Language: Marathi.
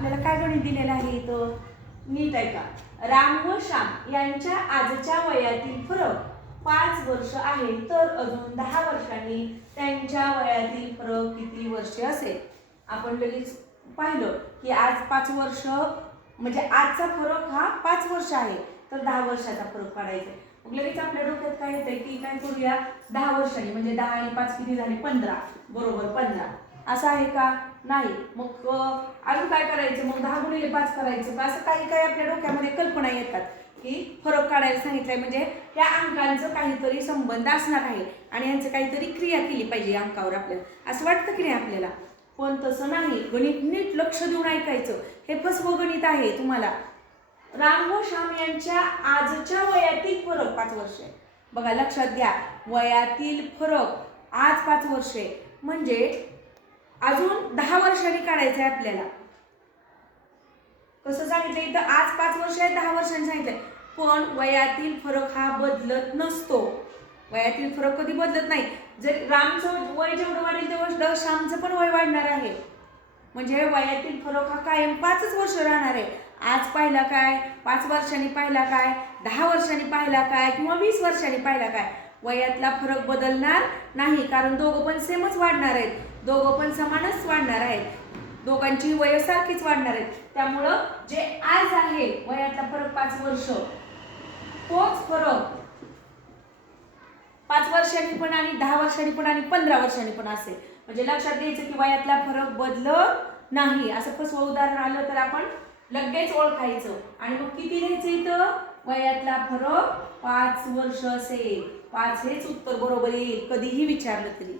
आपल्याला काय गणित दिलेलं आहे इथं नीट ऐका. राम व श्याम यांच्या आजच्या वयातील फरक 5 वर्ष आहे, तर अजून 10 वर्षांनी त्यांच्या वयातील फरक किती वर्षे असेल. आपण लगेच पाहिलं की आज 5 वर्ष म्हणजे आजचा फरक हा 5 वर्ष आहे, तर 10 वर्षाचा फरक काढायचा. मग लगेच आपल्या डोक्यात काय येतंय की काय करूया 10 वर्षांनी म्हणजे 10 आणि 5 किती झाले 15 बरोबर 15 असं आहे का नाही. मग अजून काय करायचं मग 10 गुणिले 5 करायचं का असं काही काही आपल्या डोक्यामध्ये कल्पना येतात की फरक काढायला सांगितलंय म्हणजे त्या अंकांचं काहीतरी संबंध असणार आहे आणि यांचं काहीतरी क्रिया केली पाहिजे अंकावर आपल्याला असं वाटतं की नाही आपल्याला. पण तसं नाही. गणित नीट लक्ष देऊन ऐकायचं. हे फसवं गणित आहे तुम्हाला. राम व श्याम यांच्या आजच्या वयातील फरक 5 वर्षे. बघा लक्षात घ्या वयातील फरक आज 5 वर्षे म्हणजे अजून 10 वर्षांनी काढायचं आहे आपल्याला. कसं सांगितलं इथं आज 5 वर्ष आहे 10 वर्षांनी सांगितलंय, पण वयातील फरक हा बदलत नसतो. वयातील फरक कधी बदलत नाही. जर रामचं वय जेवढं वाढेल तेवढं श्यामचं पण वय वाढणार आहे. म्हणजे वयातील फरक हा कायम 5च वर्ष राहणार आहे. आज पाहिला काय 5 वर्षांनी पाहिला काय 10 वर्षांनी पाहिला काय किंवा 20 वर्षांनी पाहिला काय वयातला फरक बदलणार नाही, कारण दोघं पण सेमच वाढणार आहेत. दोघं पण समानच वाढणार आहेत. दोघांची वय सारखीच वाढणार आहेत. त्यामुळं जे आज आहे वयातला फरक 5 वर्ष तोच फरक 5 वर्षांनी पण आणि 10 वर्षांनी पण आणि 15 वर्षांनी पण असेल. म्हणजे लक्षात घ्यायचं की वयातला फरक बदलत नाही. असं कसं उदाहरण आलं तर आपण लगेच ओळखायचं. आणि मग किती लिहायचं इथं वयातला फरक 5 वर्ष असेल. 5 हेच उत्तर बरोबर येईल कधीही विचारलं तरी.